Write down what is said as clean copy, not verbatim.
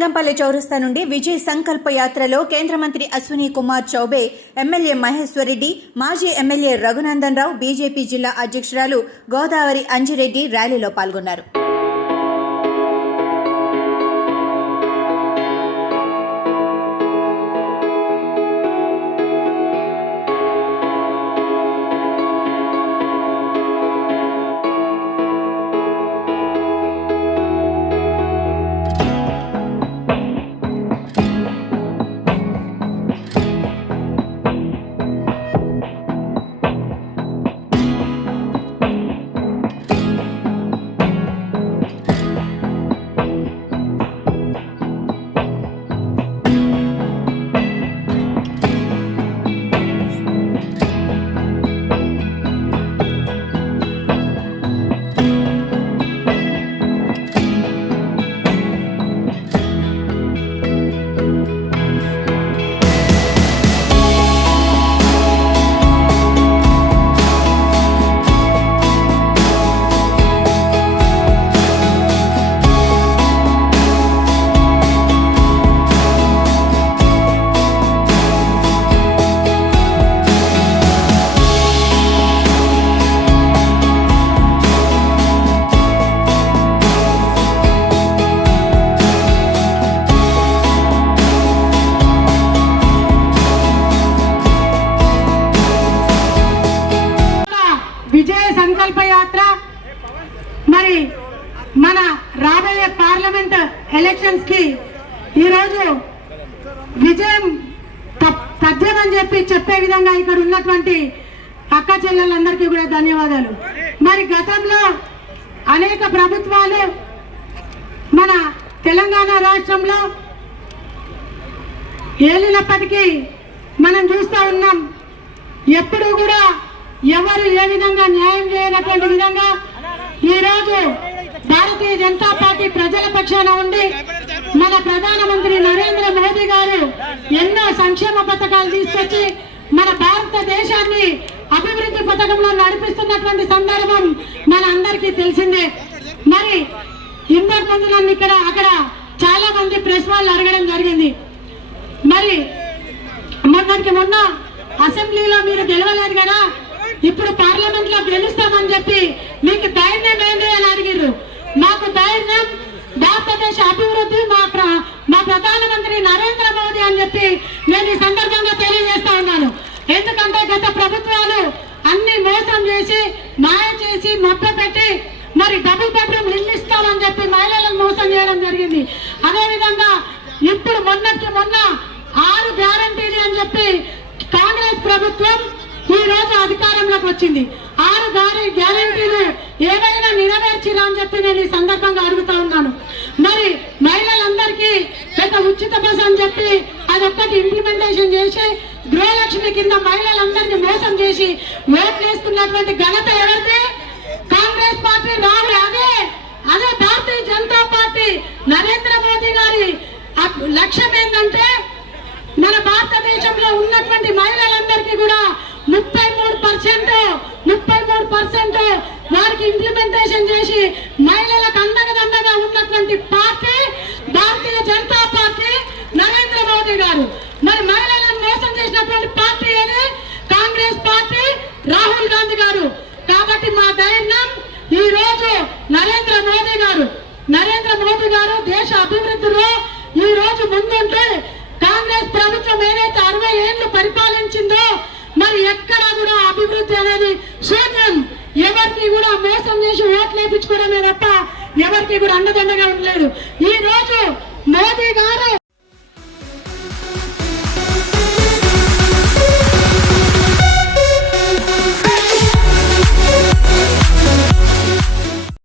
లింగంపల్లి చౌరస్తా నుండి విజయ్ సంకల్ప యాత్రలో కేంద్ర మంత్రి అశ్విని కుమార్ చౌబే, ఎమ్మెల్యే మహేశ్వర్ రెడ్డి, మాజీ ఎమ్మెల్యే రఘునందన్ రావు, బీజేపీ జిల్లా అధ్యక్షురాలు గోదావరి అంజిరెడ్డి ర్యాలీలో పాల్గొన్నారు. విజయ సంకల్ప యాత్ర మరి మన రాబోయే పార్లమెంట్ ఎలక్షన్స్ కి ఈరోజు విజయం తథ్యమని చెప్పే విధంగా ఇక్కడ ఉన్నటువంటి అక్క చెల్లెలందరికీ కూడా ధన్యవాదాలు. మరి గతంలో అనేక ప్రభుత్వాలు మన తెలంగాణ రాష్ట్రంలో ఏలినప్పటికీ మనం చూస్తూ ఉన్నాం. ఎప్పుడు కూడా ఎవరు ఏ విధంగా న్యాయం చేయనటువంటి విధంగా ఈరోజు భారతీయ జనతా పార్టీ ప్రజల పక్షాన ఉండి మన ప్రధానమంత్రి నరేంద్ర మోదీ గారు ఎన్నో సంక్షేమ పథకాలు తీసుకొచ్చి మన భారతదేశాన్ని అభివృద్ధి పథకంలో నడిపిస్తున్నటువంటి సందర్భం మన అందరికీ తెలిసిందే. మరి ఇందరి ముందు నన్ను అక్కడ చాలా మంది ప్రెస్ వాళ్ళు అడగడం జరిగింది. మరి మొన్న అసెంబ్లీలో మీరు గెలవలేదు కదా, ఇప్పుడు పార్లమెంట్ లో గెలుస్తామని చెప్పి మీకు ధైర్యం ఏంటి అని అడిగిర్రు. మాకు ధైర్యం భారతదేశ అభివృద్ధి మా ప్రధానమంత్రి నరేంద్ర మోదీ అని చెప్పి నేను ఈ సందర్భంగా తెలియజేస్తా ఉన్నాను. ఎందుకంటే గత ప్రభుత్వాలు అన్ని మోసం చేసి మాయ చేసి మభ్యపెట్టి మరి డబుల్ బెడ్రూమ్ ఇల్లు ఇస్తామని చెప్పి మహిళలను మోసం చేయడం జరిగింది. అదేవిధంగా ఇప్పుడు మొన్న 6 గ్యారంటీలు అని చెప్పి కాంగ్రెస్ ప్రభుత్వం ఈ రోజు అధికారంలోకి వచ్చింది. 6 గ్యారంటీలు ఏవైనా నెరవేర్చిరా అని చెప్పి నేను ఈ సందర్భంగా అడుగుతా ఉన్నాను. మరి మహిళలందరికీ పెద్ద ఉచిత బస్ అని చెప్పి అదొక్కటి ఇంప్లిమెంటేషన్ చేసి గృహలక్ష్మి కింద మహిళలందరినీ మోసం చేసి ఓట్లు వేస్తున్నటువంటి ఘనత ఎవరిది? కాంగ్రెస్ పార్టీ రావు. అదే భారతీయ జనతా పార్టీ నరేంద్ర మోదీ గారి లక్ష్యం ఏంటంటే మన భారతదేశంలో ఉన్నటువంటి మహిళలందరికీ కూడా 33% వారికి ఇంప్లిమెంటేషన్ చేసి మహిళలకు అండగా ఉన్నటువంటి పార్టీ భారతీయ జనతా పార్టీ నరేంద్ర మోదీ గారు. మరి మహిళలను మోసం చేసినటువంటి పార్టీ ఏది? కాంగ్రెస్ పార్టీ రాహుల్ గాంధీ గారు. కాబట్టి మా ధైర్యం ఈ రోజు నరేంద్ర మోదీ గారు దేశ అభివృద్ధిలో ఈ రోజు ముందుంటే కాంగ్రెస్ ప్రభుత్వం ఏదైతే 60 ఏళ్లు పరిపాలించిందో మరి ఎక్కడ కూడా అభివృద్ధి అనేది శూన్యం. ఎవరికి కూడా మోసం చేసి ఓట్లు వేయించుకోవడమే తప్ప ఎవరికి కూడా అండదండగా ఉండలేదు. ఈ రోజు మోదీ గారు